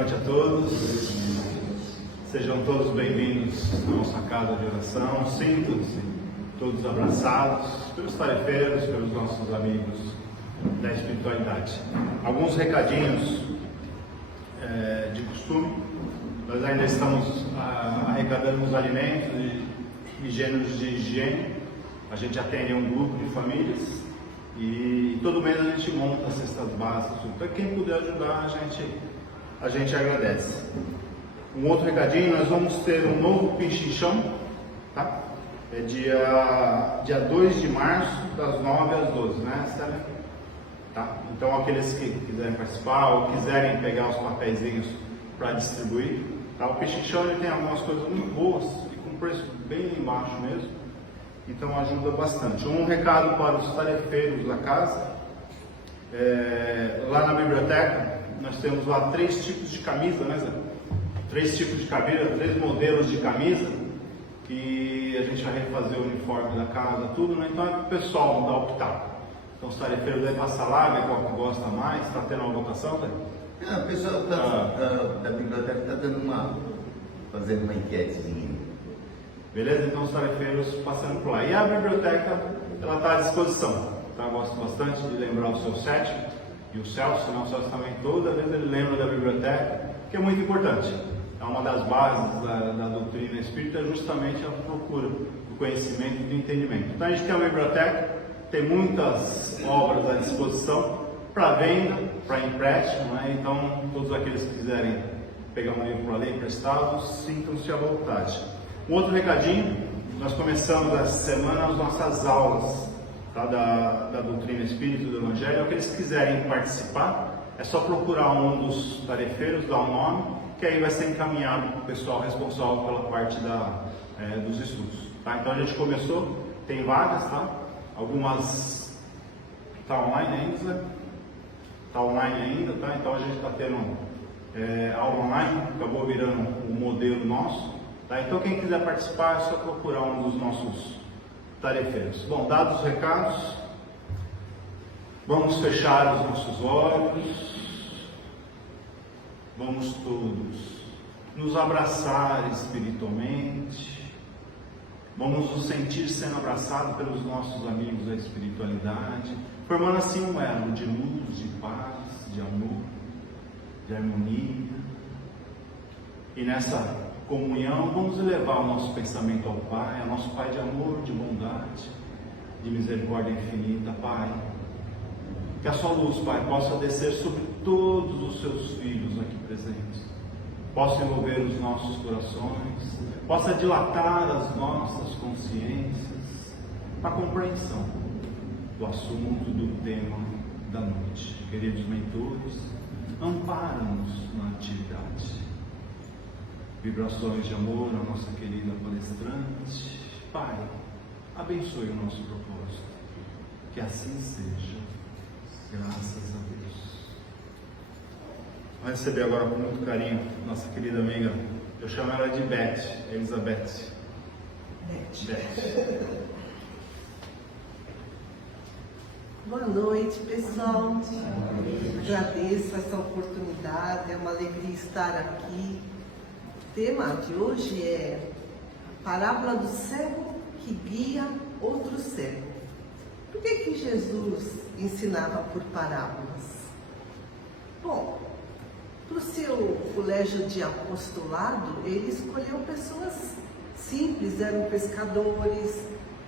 noite a todos. Sejam todos bem-vindos à nossa casa de oração. Sintam-se todos abraçados pelos tarefeiros, pelos nossos amigos da espiritualidade. Alguns recadinhos de costume. Nós ainda estamos arrecadando os alimentos e gêneros de higiene. A gente atende um grupo de famílias e todo mês a gente monta as cestas básicas. Então quem puder ajudar, a gente agradece. Um outro recadinho, nós vamos ter um novo Pichinchão, tá? É dia 2 de março, das 9 às 12, né, Célia? Tá? Então aqueles que quiserem participar ou quiserem pegar os papeizinhos para distribuir, tá? O Pichinchão ele tem algumas coisas muito boas e com preço bem embaixo mesmo, então ajuda bastante. Um recado para os tarefeiros da casa, lá na biblioteca nós temos lá 3 tipos de camisa, né, Zé? 3 tipos de camisa, 3 modelos de camisa, que a gente vai refazer o uniforme da casa, tudo, né? Então é para o pessoal dar o pitaco. Então os tarefeiros devem passar lá, ver qual que gosta mais. Está tendo uma votação, né? O pessoal da biblioteca está fazendo uma enquetezinha. Beleza? Então os tarefeiros passando por lá. E a biblioteca, ela está à disposição. Tá? Eu gosto bastante de lembrar o seu Sete e o Celso, né? O Celso também, toda vez ele lembra da biblioteca, que é muito importante. É uma das bases da doutrina espírita, é justamente a procura do conhecimento e do entendimento. Então a gente tem uma biblioteca, tem muitas obras à disposição para venda, para empréstimo, né? Então todos aqueles que quiserem pegar um livro para ler emprestado, sintam-se à vontade. Um outro recadinho, nós começamos essa semana as nossas aulas, tá? da doutrina espírita e do evangelho. Aqueles que quiserem participar, é só procurar um dos tarefeiros, dar um nome, que aí vai ser encaminhado para o pessoal responsável pela parte dos estudos. Tá? Então a gente começou, tem vagas, tá? Algumas está online ainda, tá? Então a gente está tendo aula online, acabou virando o modelo nosso. Tá? Então quem quiser participar é só procurar um dos nossos tarefeiros. Bom, dados os recados, vamos fechar os nossos olhos. Vamos todos nos abraçar espiritualmente. Vamos nos sentir sendo abraçados pelos nossos amigos da espiritualidade, formando assim um elo de luz, de paz, de amor, de harmonia. E nessa comunhão vamos elevar o nosso pensamento ao Pai, ao nosso Pai de amor, de bondade, de misericórdia infinita. Pai, que a sua luz, Pai, possa descer sobre todos os seus filhos aqui presentes, possa envolver os nossos corações, possa dilatar as nossas consciências, a compreensão do assunto, do tema da noite. Queridos mentores, ampara-nos na atividade. Vibrações de amor à nossa querida palestrante. Pai, abençoe o nosso propósito, que assim seja. Graças a Deus. Vamos receber agora com muito carinho nossa querida amiga, eu chamo ela de Beth, Elizabeth. Beth. Boa noite, pessoal. Agradeço essa oportunidade, é uma alegria estar aqui. O tema de hoje é a parábola do cego que guia outro cego. Por que Jesus ensinava por parábolas? Bom, para o seu colégio de apostolado, ele escolheu pessoas simples, eram pescadores,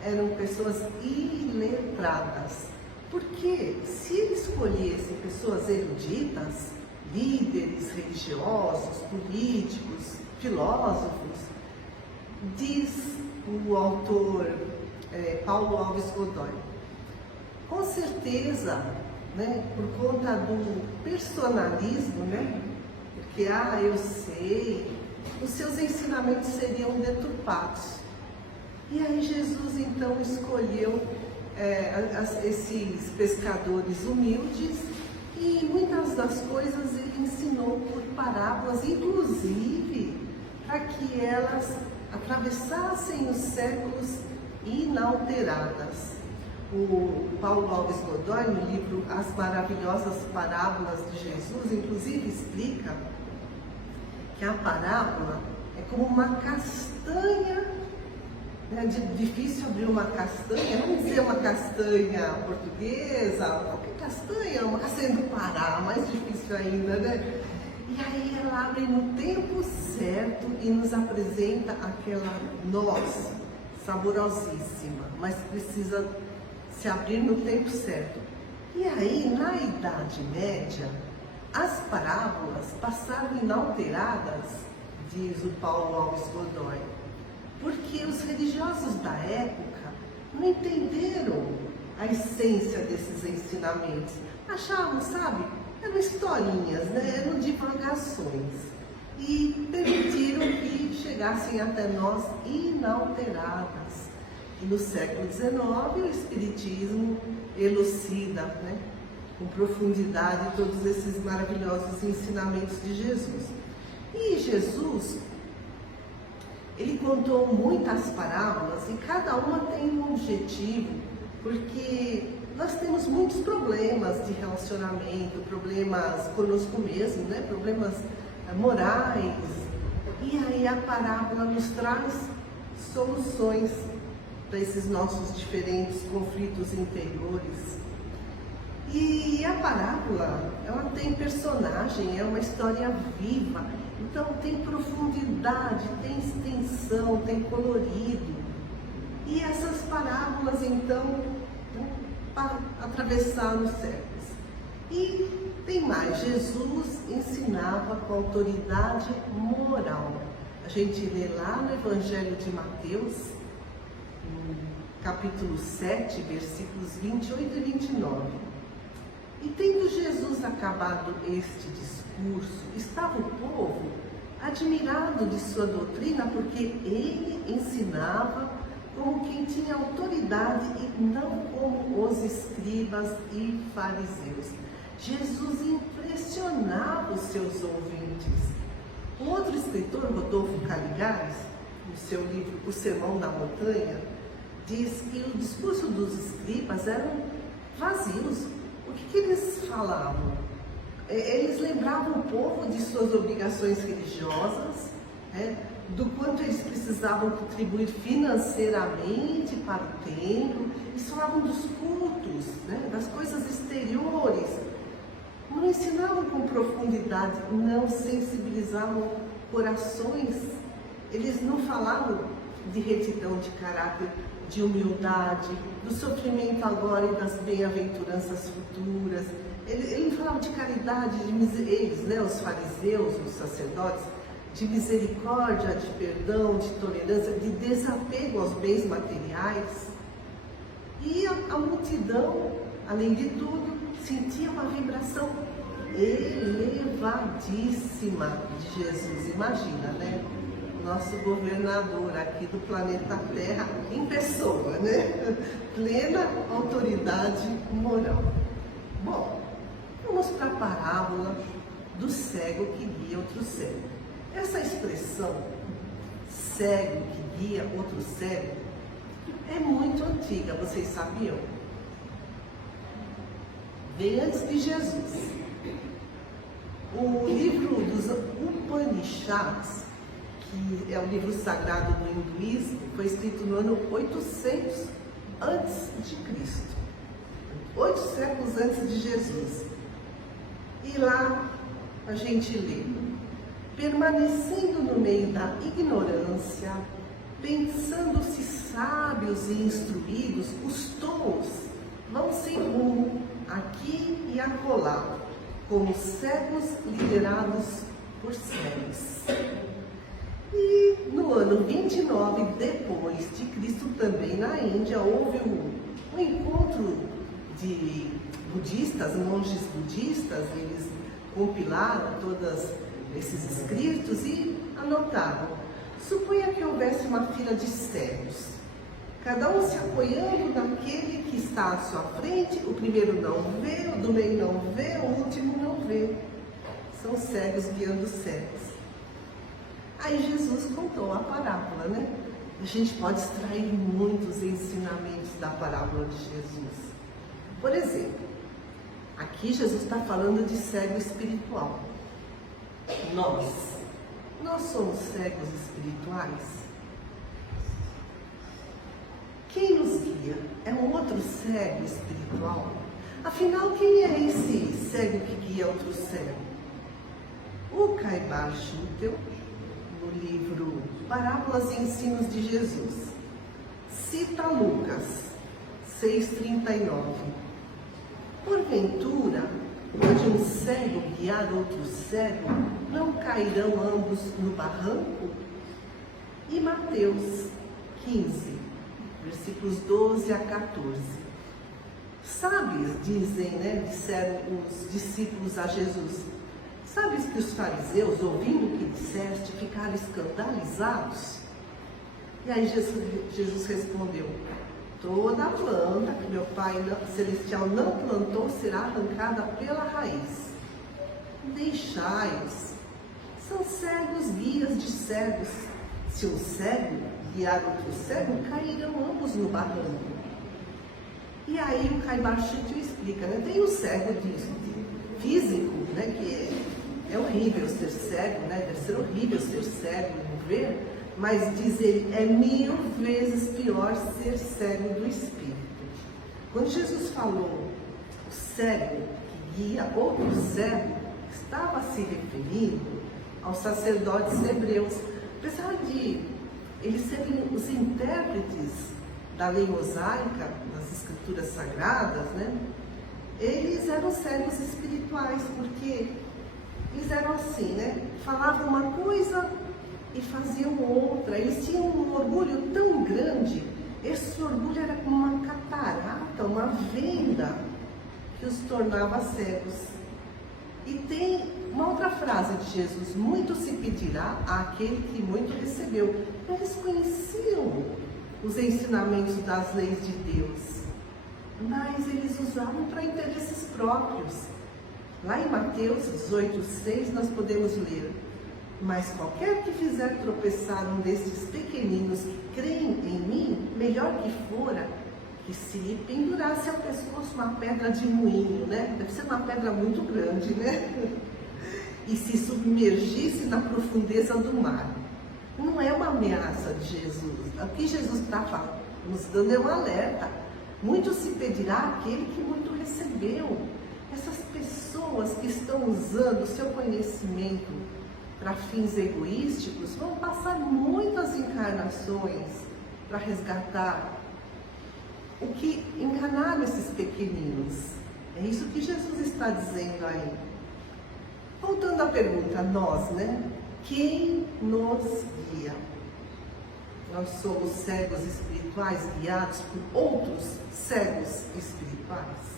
eram pessoas iletradas. Porque se ele escolhesse pessoas eruditas, líderes religiosos, políticos, filósofos, diz o autor Paulo Alves Godoy, com certeza, né, por conta do personalismo, né, porque, eu sei, os seus ensinamentos seriam deturpados. E aí Jesus, então, escolheu esses pescadores humildes e muitas das coisas ele ensinou por parábolas, inclusive para que elas atravessassem os séculos inalteradas. O Paulo Alves Godoy, no livro As Maravilhosas Parábolas de Jesus, inclusive explica que a parábola é como uma castanha, né? Difícil abrir uma castanha, vamos dizer uma castanha portuguesa, qualquer castanha, uma castanha do Pará, mais difícil ainda, né? E aí ela abre no tempo certo e nos apresenta aquela noz saborosíssima, mas precisa se abrir no tempo certo. E aí, na Idade Média, as parábolas passaram inalteradas, diz o Paulo Alves Godoy, porque os religiosos da época não entenderam a essência desses ensinamentos. Achavam, sabe, eram historinhas, né? Eram divagações. E permitiram que chegassem até nós inalteradas. E no século XIX, o Espiritismo elucida, né, com profundidade todos esses maravilhosos ensinamentos de Jesus. E Jesus, ele contou muitas parábolas e cada uma tem um objetivo, porque nós temos muitos problemas de relacionamento, problemas conosco mesmo, né? Problemas morais. E aí a parábola nos traz soluções para esses nossos diferentes conflitos interiores. E a parábola, ela tem personagem, é uma história viva, então tem profundidade, tem extensão, tem colorido. E essas parábolas, então, né, atravessaram os séculos. E tem mais, Jesus ensinava com autoridade moral. A gente lê lá no Evangelho de Mateus, capítulo 7, versículos 28 e 29. E tendo Jesus acabado este discurso, estava o povo admirado de sua doutrina, porque ele ensinava como quem tinha autoridade e não como os escribas e fariseus. Jesus impressionava os seus ouvintes. Um outro escritor, Rodolfo Caligares, no seu livro O Sermão da Montanha, diz que o discurso dos escribas eram vazios. O que eles falavam? Eles lembravam o povo de suas obrigações religiosas, né, do quanto eles precisavam contribuir financeiramente para o templo. Eles falavam dos cultos, né, das coisas exteriores. Não ensinavam com profundidade, não sensibilizavam corações. Eles não falavam de retidão de caráter, de humildade, do sofrimento agora e das bem-aventuranças futuras. Ele não falava de caridade, eles, né, os fariseus, os sacerdotes, de misericórdia, de perdão, de tolerância, de desapego aos bens materiais. E a multidão, além de tudo, sentia uma vibração elevadíssima de Jesus. Imagina, né? Nosso governador aqui do planeta Terra em pessoa, né? Plena autoridade moral. Bom, vamos para a parábola do cego que guia outro cego. Essa expressão, cego que guia outro cego, é muito antiga, vocês sabiam? Vem antes de Jesus. O livro dos Upanishads, que é o livro sagrado do hinduísmo, foi escrito no ano 800 antes de Cristo, 8 séculos antes de Jesus. E lá a gente lê: permanecendo no meio da ignorância, pensando-se sábios e instruídos, os tolos vão sem rumo aqui e acolá, como cegos liderados por cegos. E no ano 29 depois de Cristo, também na Índia, houve um encontro de budistas, monges budistas. Eles compilaram todos esses escritos e anotaram: suponha que houvesse uma fila de cegos, cada um se apoiando naquele que está à sua frente. O primeiro não vê, o do meio não vê, o último não vê. São cegos guiando cegos. Aí Jesus contou a parábola, né? A gente pode extrair muitos ensinamentos da parábola de Jesus. Por exemplo, aqui Jesus está falando de cego espiritual. Nós, nós somos cegos espirituais? Quem nos guia? É um outro cego espiritual? Afinal, quem é esse cego que guia outro cego? O Caibar Schutel, no livro Parábolas e Ensinos de Jesus, cita Lucas 6,39. Porventura, pode um cego guiar outro cego, não cairão ambos no barranco? E Mateus 15, versículos 12 a 14. Sabes, dizem, disseram os discípulos a Jesus, sabes que os fariseus, ouvindo o que disseste, ficaram escandalizados? E aí Jesus respondeu, toda a planta que meu Pai Celestial não plantou será arrancada pela raiz. Deixai-os, são cegos guias de cegos. Se um cego guiar outro cego, cairão ambos no barranco. E aí o Caibar Schutel explica, tem o cego físico, que é horrível ser cego, deve ser horrível ser cego e não ver, mas diz ele, é 1000 vezes pior ser cego do espírito. Quando Jesus falou o cego que guia outro cego, estava se referindo aos sacerdotes hebreus. Apesar de eles serem os intérpretes da lei mosaica, das escrituras sagradas, eles eram cegos espirituais, porque eles eram assim, falavam uma coisa e faziam outra. Eles tinham um orgulho tão grande, esse orgulho era como uma catarata, uma venda que os tornava cegos. E tem uma outra frase de Jesus, muito se pedirá àquele que muito recebeu. Eles conheciam os ensinamentos das leis de Deus, mas eles usavam para interesses próprios. Lá em Mateus 18,6 nós podemos ler, mas qualquer que fizer tropeçar um destes pequeninos que creem em mim, melhor que fora que se lhe pendurasse ao pescoço uma pedra de moinho, deve ser uma pedra muito grande, e se submergisse na profundeza do mar. Não é uma ameaça de Jesus. O que Jesus está nos dando é um alerta. Muito se pedirá àquele que muito recebeu. Essas pessoas que estão usando o seu conhecimento para fins egoísticos vão passar muitas encarnações para resgatar o que enganaram esses pequeninos. É isso que Jesus está dizendo aí. Voltando à pergunta, nós, quem nos guia? Nós somos cegos espirituais guiados por outros cegos espirituais?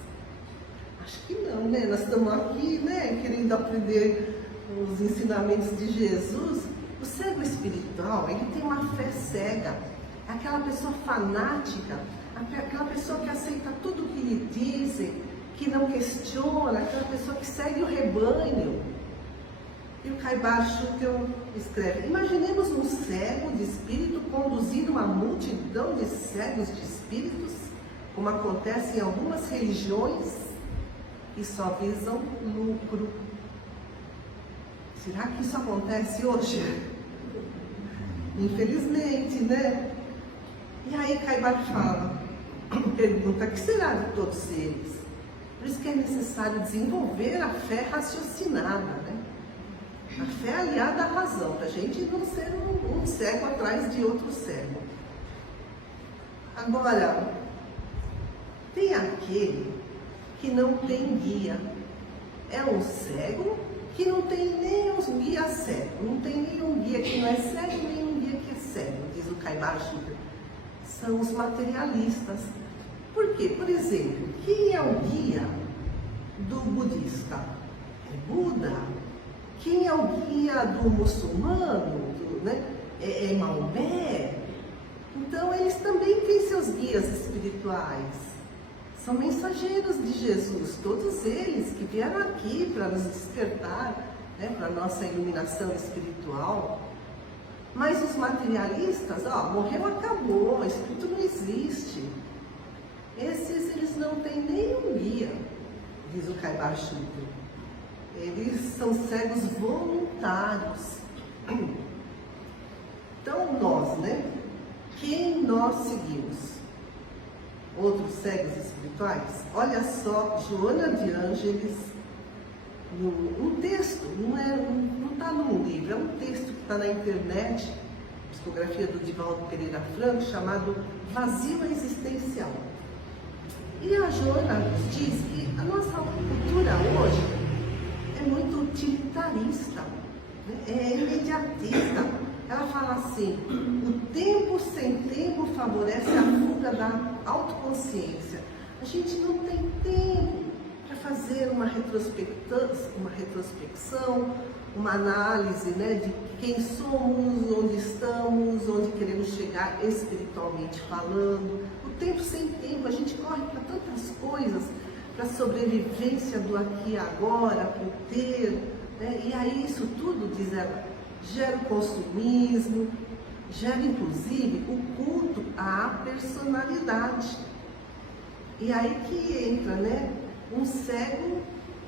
Acho que não, Nós estamos aqui, querendo aprender os ensinamentos de Jesus. O cego espiritual, ele tem uma fé cega. É aquela pessoa fanática, aquela pessoa que aceita tudo o que lhe dizem, que não questiona, aquela pessoa que segue o rebanho. E o Caibar Schutel escreve, imaginemos um cego de espírito conduzindo uma multidão de cegos de espíritos, como acontece em algumas religiões, que só visam lucro. Será que isso acontece hoje? Infelizmente, E aí Caibar pergunta, o que será de todos eles? Por isso que é necessário desenvolver a fé raciocinada, A fé aliada à razão, para a gente não ser um cego atrás de outro cego. Agora, tem aquele que não tem guia. É um cego que não tem nem um guia cego. Não tem nenhum guia que não é cego, nem um guia que é cego, diz o Caibar Schutel. São os materialistas. Por quê? Por exemplo, quem é o guia do budista? É Buda. Quem é o guia do muçulmano? É Maomé. Então, eles também têm seus guias espirituais. São mensageiros de Jesus, todos eles que vieram aqui para nos despertar, para a nossa iluminação espiritual. Mas os materialistas, morreu, acabou, o espírito não existe. Esses, eles não têm nenhum guia, diz o Caibar Schutel. Eles são cegos voluntários. Então nós, né? Quem nós seguimos? Outros cegos espirituais? Olha só, Joana de Ângeles, um texto, não está num livro, é um texto que está na internet, psicografia do Divaldo Pereira Franco, chamado Vazio Existencial. E a Joana nos diz que a nossa cultura hoje é muito utilitarista, né? É imediatista. Ela fala assim: o tempo sem tempo favorece a fuga da autoconsciência. A gente não tem tempo para fazer uma retrospecção, uma análise, né, de quem somos, onde estamos, onde queremos chegar espiritualmente falando. O tempo sem tempo, a gente corre para tantas coisas, para a sobrevivência do aqui e agora, para o ter, né? E aí isso tudo, diz ela, gera o consumismo, gera inclusive o culto à personalidade. E aí que entra, né, um cego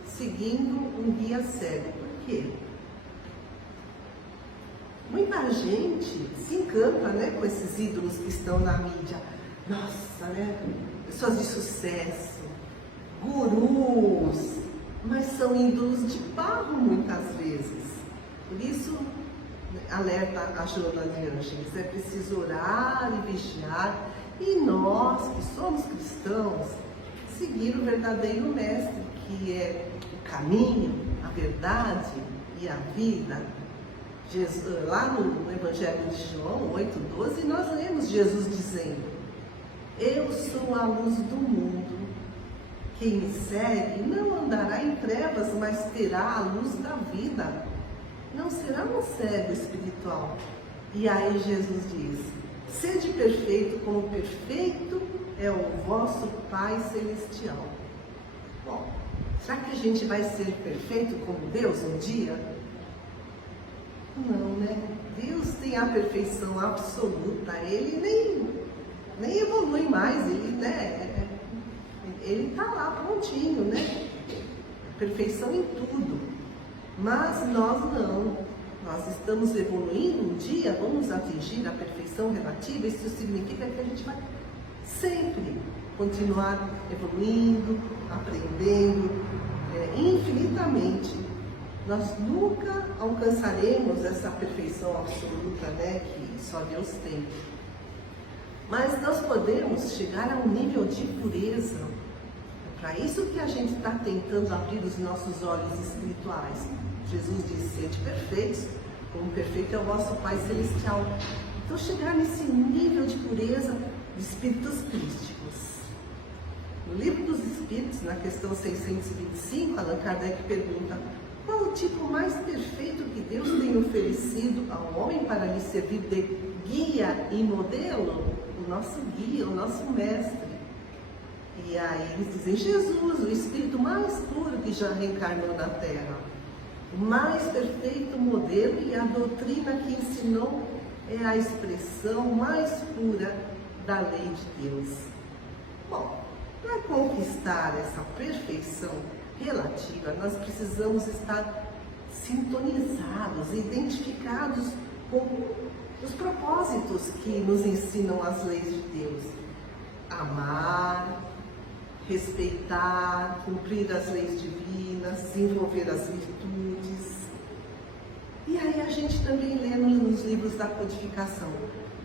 seguindo um guia cego. Por quê? Muita gente se encanta, né, com esses ídolos que estão na mídia. Nossa, né, pessoas de sucesso, gurus, mas são ídolos de barro muitas vezes. Por isso, alerta a Joana de Ângeles, é preciso orar e vigiar, e nós que somos cristãos, seguir o verdadeiro mestre, que é o caminho, a verdade e a vida. Jesus, lá no Evangelho de João 8,12, nós lemos Jesus dizendo: eu sou a luz do mundo, quem me segue não andará em trevas, mas terá a luz da vida. Não será um cego espiritual. E aí Jesus diz: sede perfeito como perfeito é o vosso Pai Celestial. Bom, será que a gente vai ser perfeito como Deus um dia? Não, né? Deus tem a perfeição absoluta, Ele nem evolui mais, Ele está lá prontinho, né? Perfeição em tudo. Mas nós não. Nós estamos evoluindo, um dia vamos atingir a perfeição relativa. Isso significa que a gente vai sempre continuar evoluindo, aprendendo, infinitamente. Nós nunca alcançaremos essa perfeição absoluta, né, que só Deus tem. Mas nós podemos chegar a um nível de pureza. É para isso que a gente está tentando abrir os nossos olhos espirituais. Jesus disse: sede perfeitos, como perfeito é o vosso Pai Celestial. Então, chegar nesse nível de pureza de espíritos crísticos. No Livro dos Espíritos, na questão 625, Allan Kardec pergunta: qual o tipo mais perfeito que Deus tem oferecido ao homem para lhe servir de guia e modelo? O nosso guia, o nosso mestre. E aí eles dizem: Jesus, o espírito mais puro que já reencarnou na Terra. O mais perfeito modelo, e a doutrina que ensinou é a expressão mais pura da lei de Deus. Bom, para conquistar essa perfeição relativa, nós precisamos estar sintonizados, identificados com os propósitos que nos ensinam as leis de Deus. Amar, respeitar, cumprir as leis divinas, desenvolver as virtudes. E aí a gente também lê nos livros da codificação: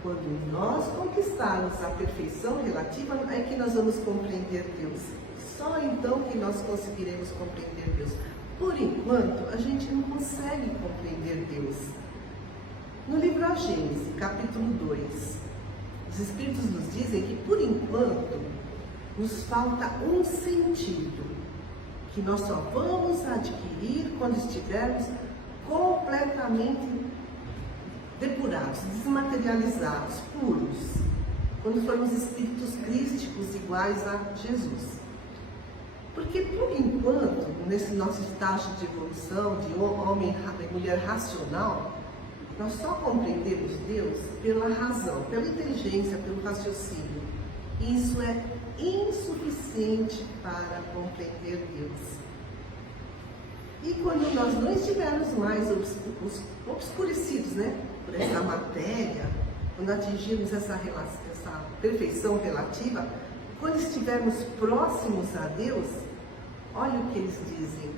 quando nós conquistarmos a perfeição relativa, é que nós vamos compreender Deus. Só então que nós conseguiremos compreender Deus. Por enquanto, a gente não consegue compreender Deus. No livro A Gênese, capítulo 2, os Espíritos nos dizem que, por enquanto, nos falta um sentido, que nós só vamos adquirir quando estivermos completamente depurados, desmaterializados, puros, quando formos espíritos crísticos iguais a Jesus. Porque, por enquanto, nesse nosso estágio de evolução, de homem e mulher racional, nós só compreendemos Deus pela razão, pela inteligência, pelo raciocínio. Isso é insuficiente para compreender Deus. E quando nós não estivermos mais obscurecidos, né, por essa matéria, quando atingirmos essa perfeição relativa, quando estivermos próximos a Deus, olha o que eles dizem: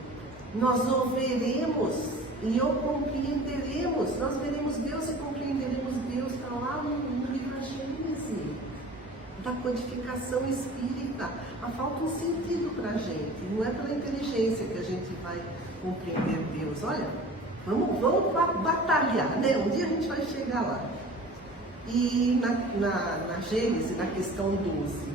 nós o veremos e o compreenderemos. Nós veremos Deus e compreenderemos Deus. Está lá no livro da Gênesis, da codificação espírita. Mas falta um sentido para a gente. Não é pela inteligência que a gente vai compreender Deus. Olha, vamos batalhar, né? Um dia a gente vai chegar lá. E na Gênesis, na questão 12,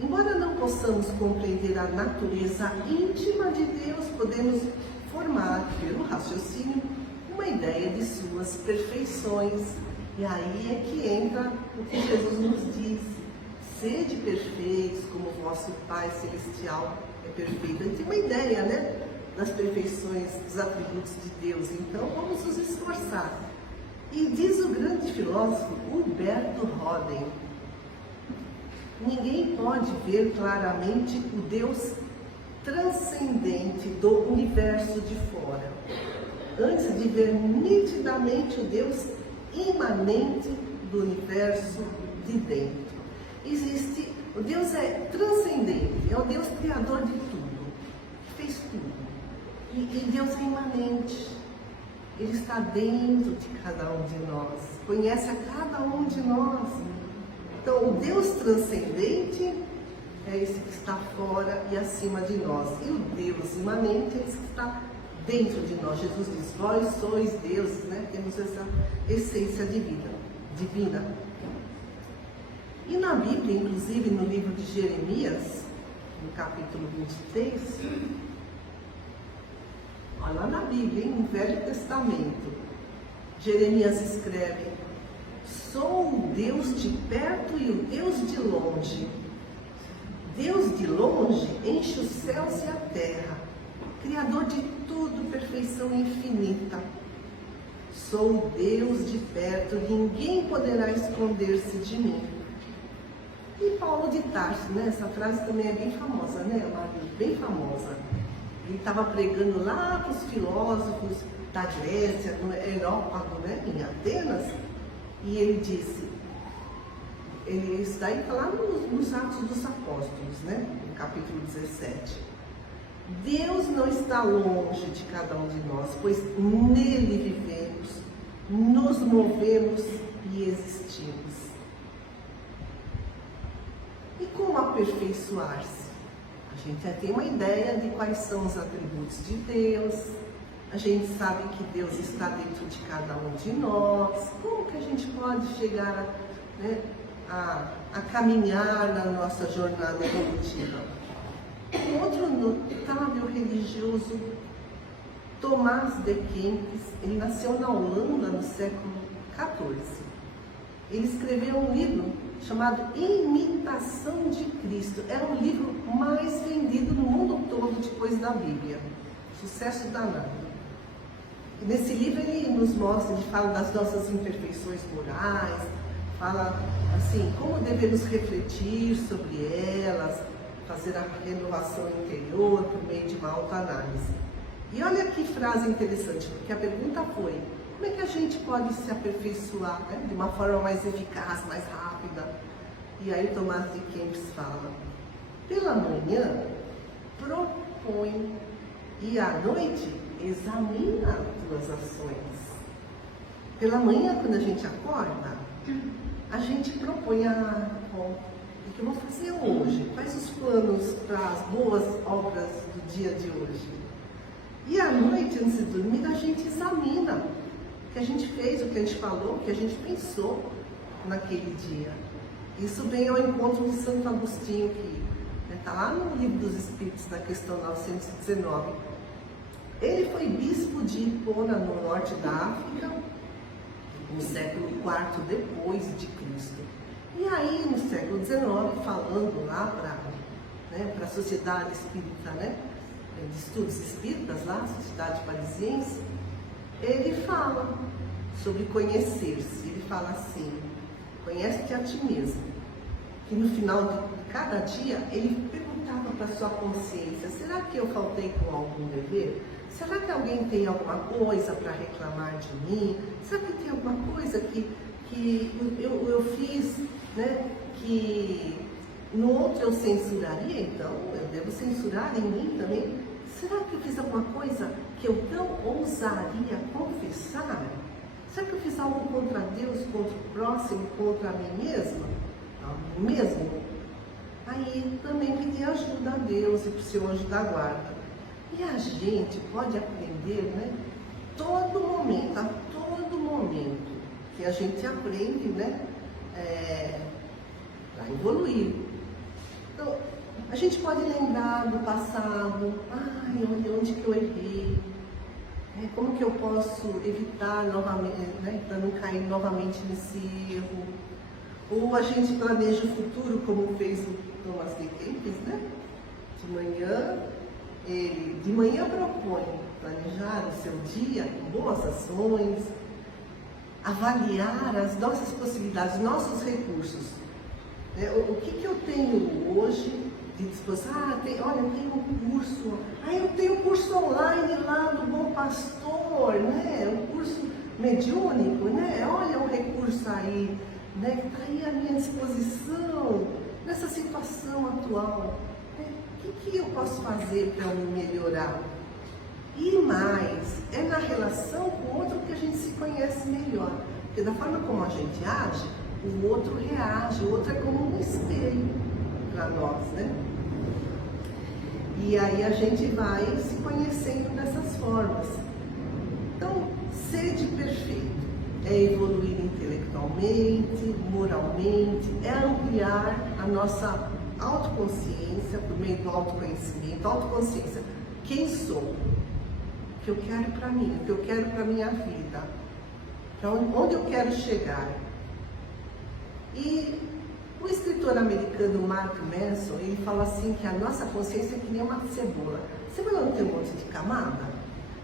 embora não possamos compreender a natureza íntima de Deus, podemos formar, pelo raciocínio, uma ideia de suas perfeições. E aí é que entra o que Jesus nos disse: sede perfeitos como o vosso Pai Celestial é perfeito. A gente tem uma ideia, né, das perfeições, dos atributos de Deus. Então vamos nos esforçar. E diz o grande filósofo Humberto Roden: ninguém pode ver claramente o Deus transcendente do universo de fora, antes de ver nitidamente o Deus imanente do universo de dentro. O Deus é transcendente, é o Deus criador de tudo, fez tudo. E Deus é imanente, Ele está dentro de cada um de nós, conhece a cada um de nós. Então, o Deus transcendente é esse que está fora e acima de nós. E o Deus imanente é esse que está dentro de nós. Jesus diz: vós sois deuses, né? Temos essa essência divina. E na Bíblia, inclusive no livro de Jeremias, no capítulo 23, olha lá na Bíblia, no Velho Testamento, Jeremias escreve: sou o Deus de perto e o Deus de longe. Deus de longe enche os céus e a terra, Criador de tudo, perfeição infinita. Sou o Deus de perto, ninguém poderá esconder-se de mim. E Paulo de Tarso, né? Essa frase também é bem famosa, né, Maria? Bem famosa. Ele estava pregando lá para os filósofos da Grécia, no Areópago, né, em Atenas, e ele disse, isso daí está lá nos Atos dos Apóstolos, né, no capítulo 17. Deus não está longe de cada um de nós, pois nele vivemos, nos movemos e existimos. E como aperfeiçoar-se? A gente já tem uma ideia de quais são os atributos de Deus, a gente sabe que Deus está dentro de cada um de nós. Como que a gente pode chegar a caminhar na nossa jornada evolutiva? Um outro notável religioso, Tomás de Kempis, ele nasceu na Holanda no século XIV. Ele escreveu um livro chamado Imitação de Cristo. Era o livro mais vendido no mundo todo depois da Bíblia. Sucesso danado. E nesse livro ele nos mostra, ele fala das nossas imperfeições morais, fala assim, como devemos refletir sobre elas, fazer a renovação interior por meio de uma autoanálise. E olha que frase interessante, porque a pergunta foi: como é que a gente pode se aperfeiçoar, né, de uma forma mais eficaz, mais rápida? E aí Tomás de Kempis fala: pela manhã, propõe, e à noite, examina as tuas ações. Pela manhã, quando a gente acorda, a gente propõe o que eu vou fazer hoje? Quais os planos para as boas obras do dia de hoje? E à noite, antes de dormir, a gente examina o que a gente fez, o que a gente falou, o que a gente pensou naquele dia. Isso vem ao encontro de Santo Agostinho, que está lá no Livro dos Espíritos, na questão 919. Ele foi bispo de Hipona, no norte da África, no século IV depois de Cristo. E aí, no século XIX, falando lá para a Sociedade Espírita, né, de Estudos Espíritas, lá, a Sociedade Parisiense, ele fala sobre conhecer-se. Ele fala assim: conhece-te a ti mesmo. Que no final de cada dia, ele perguntava para a sua consciência. Será que eu faltei com algum dever? Será que alguém tem alguma coisa para reclamar de mim? Será que tem alguma coisa que eu fiz, né, que no outro eu censuraria? Então eu devo censurar em mim também. Será que eu fiz alguma coisa que eu não ousaria confessar? Será que eu fiz algo contra Deus, contra o próximo, contra mim mesma? A mim mesmo? Aí também pedir ajuda a Deus e para o seu anjo da guarda. E a gente pode aprender, né? A todo momento que a gente aprende, né? Para evoluir. Então, a gente pode lembrar do passado, onde que eu errei, como que eu posso evitar novamente, né, para não cair novamente nesse erro. Ou a gente planeja o futuro, como fez o Thomas de Kempis, né? De manhã propõe planejar o seu dia com boas ações, avaliar as nossas possibilidades, nossos recursos. O que eu tenho hoje de disposição? Olha, eu tenho um curso, eu tenho um curso online lá do Bom Pastor, né? Um curso mediúnico, né? Olha o recurso aí, né? Que está aí à minha disposição nessa situação atual. O que eu posso fazer para me melhorar? E mais, é na relação com o outro que a gente se conhece melhor. Porque da forma como a gente age, o outro reage, o outro é como um espelho para nós, né? E aí a gente vai se conhecendo dessas formas. Então, sede perfeito é evoluir intelectualmente, moralmente, é ampliar a nossa autoconsciência por meio do autoconhecimento. Autoconsciência, quem sou? O que eu quero para mim, o que eu quero para minha vida, para onde eu quero chegar. E o escritor americano Mark Manson, ele fala assim que a nossa consciência é que nem uma cebola. A cebola não tem um monte de camada?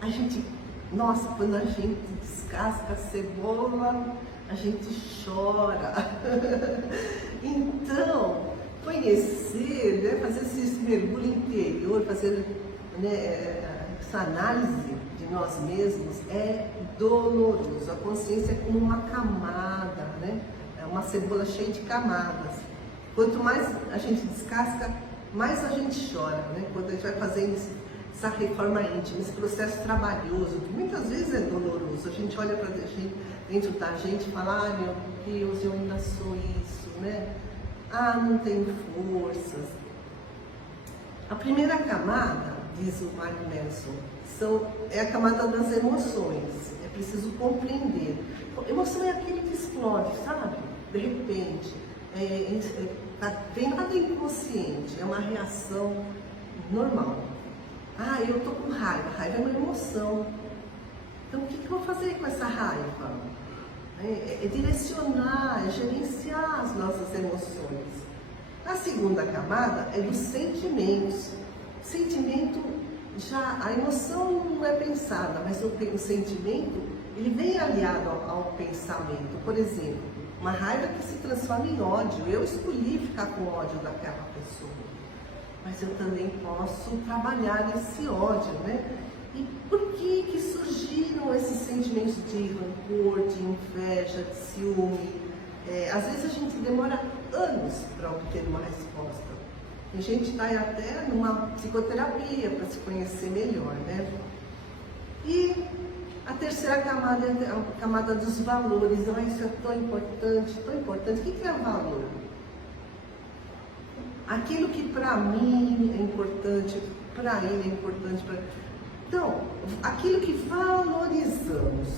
A gente, nossa, quando a gente descasca a cebola, a gente chora. Então, conhecer, né, fazer esse mergulho interior, fazer, né, essa análise de nós mesmos é doloroso. A consciência é como uma camada, né? É uma cebola cheia de camadas. Quanto mais a gente descasca, mais a gente chora, né? Quando a gente vai fazendo essa reforma íntima, esse processo trabalhoso, que muitas vezes é doloroso. A gente olha para dentro da gente e fala, meu Deus, eu ainda sou isso, né? Não tenho forças. A primeira camada, diz o Mark Manson, é a camada das emoções. É preciso compreender. Emoção é aquilo que explode, sabe? De repente, vem lá do inconsciente, é uma reação normal. Eu estou com raiva. Raiva é uma emoção. Então, o que eu vou fazer com essa raiva? É direcionar, é gerenciar as nossas emoções. A segunda camada é dos sentimentos. O sentimento, a emoção não é pensada, mas o sentimento, ele vem aliado ao pensamento. Por exemplo, uma raiva que se transforma em ódio. Eu escolhi ficar com ódio daquela pessoa, mas eu também posso trabalhar esse ódio, né? E por que surgiram esses sentimentos de rancor, de inveja, de ciúme? Às vezes a gente demora anos para obter uma resposta. A gente vai até numa psicoterapia para se conhecer melhor, né? E a terceira camada é a camada dos valores. Isso é tão importante, tão importante. O que é valor? Aquilo que para mim é importante, para ele é importante. Então, aquilo que valorizamos.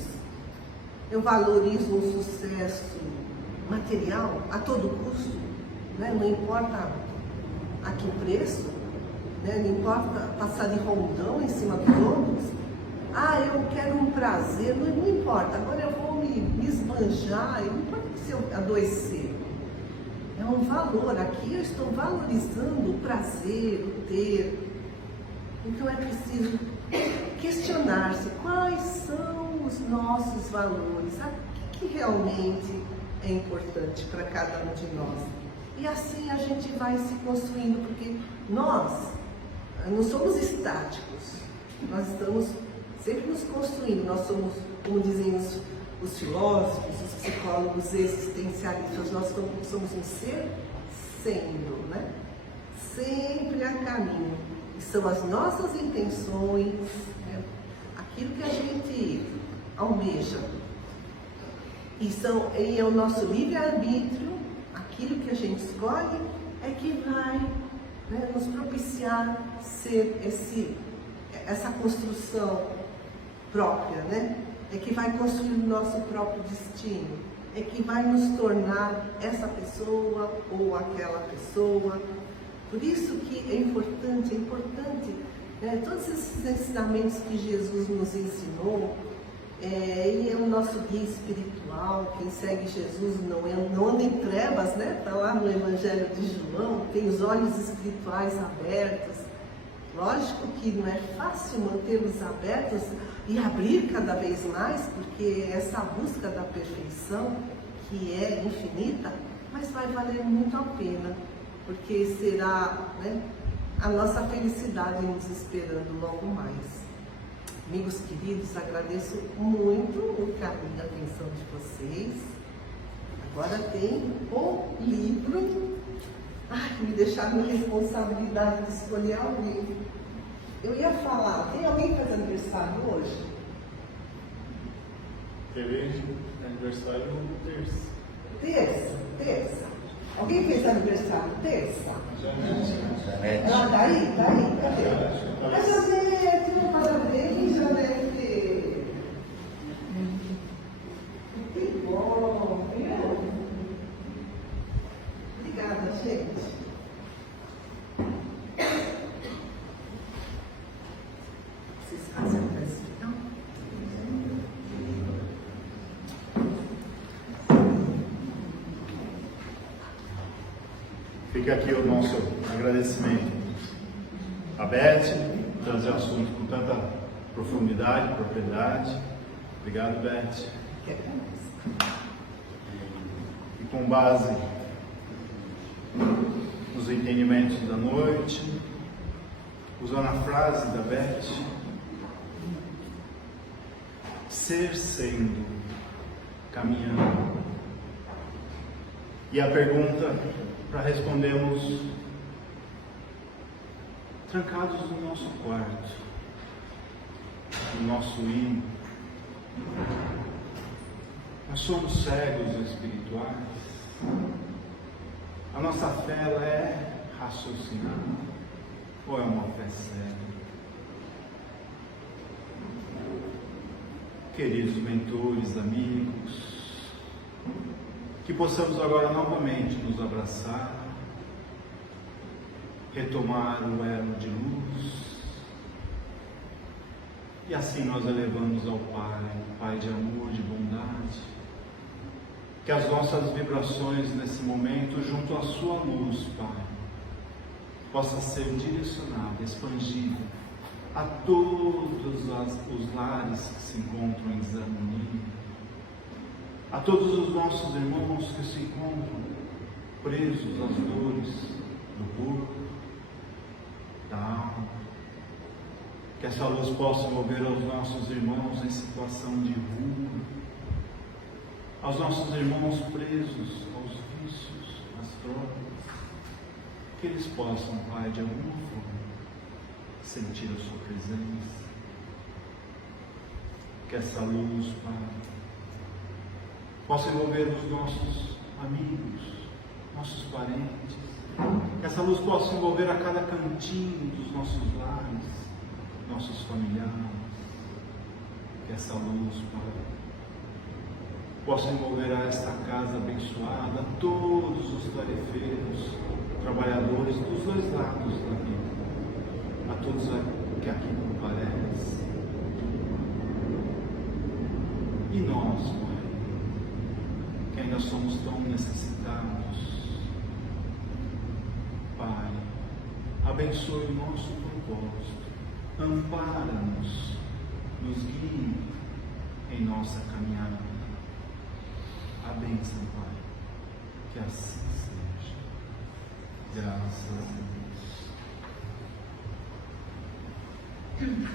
Eu valorizo um sucesso material a todo custo, né? Não importa a que preço, né? Não importa passar de rondão em cima dos outros. Eu quero um prazer, não importa, agora eu vou me esbanjar, não importa se eu adoecer. É um valor, aqui eu estou valorizando o prazer, o ter. Então é preciso questionar-se quais são os nossos valores, o que realmente é importante para cada um de nós. E assim a gente vai se construindo, porque nós não somos estáticos, nós estamos sempre nos construindo. Nós somos, como dizem os filósofos, os psicólogos existencialistas, nós somos um ser sendo, né? Sempre a caminho. E são as nossas intenções, né? Aquilo que a gente almeja. E é o nosso livre-arbítrio, aquilo que a gente escolhe, é que vai, né, nos propiciar ser essa construção própria, né? É que vai construir o nosso próprio destino, é que vai nos tornar essa pessoa ou aquela pessoa. Por isso que é importante, né, todos esses ensinamentos que Jesus nos ensinou. E é o nosso guia espiritual. Quem segue Jesus não anda em trevas, né? Está lá no Evangelho de João, tem os olhos espirituais abertos. Lógico que não é fácil mantê-los abertos e abrir cada vez mais, porque essa busca da perfeição, que é infinita, mas vai valer muito a pena, porque será, né, a nossa felicidade nos esperando logo mais. Amigos queridos, agradeço muito o carinho e a atenção de vocês. Agora tem o livro. Me deixaram a responsabilidade de escolher alguém. Eu ia falar, tem alguém que faz aniversário hoje? Teve aniversário Terça. Alguém fez aniversário terça? Janete. Daí, cadê? A Janete, parabéns, Janete. Que bom, viu? Obrigada, gente. Vocês fazem a festa, não? Fica aqui o nosso agradecimento a Beth, trazer o assunto com tanta profundidade, propriedade. Obrigado, Beth. E com base nos entendimentos da noite, usando a frase da Beth, ser sendo, caminhando. E a pergunta para respondermos trancados no nosso quarto, no nosso íntimo. Nós somos cegos espirituais. A nossa fé, ela é raciocinada ou é uma fé cega? Queridos mentores, amigos, que possamos agora novamente nos abraçar, retomar o elo de luz, e assim nós elevamos ao Pai de amor, de bondade, que as nossas vibrações nesse momento, junto à sua luz, Pai, possa ser direcionada, expandida a todos os lares que se encontram em desarmonia, a todos os nossos irmãos que se encontram presos às dores do corpo, da alma. Que essa luz possa envolver aos nossos irmãos em situação de rua, aos nossos irmãos presos aos vícios, às drogas, que eles possam, Pai, de alguma forma, sentir a sua presença. Que essa luz, Pai, possa envolver os nossos amigos, nossos parentes. Que essa luz possa envolver a cada cantinho dos nossos lares, nossos familiares. Que essa luz, Pai, possa envolver a esta casa abençoada, a todos os tarefeiros, trabalhadores dos dois lados da vida, a todos que aqui comparecem. E nós, Pai, que ainda somos tão necessitados, Pai, abençoe o nosso propósito, ampara-nos, nos guie em nossa caminhada. A bênção, Pai, que assim seja. Graças a Deus.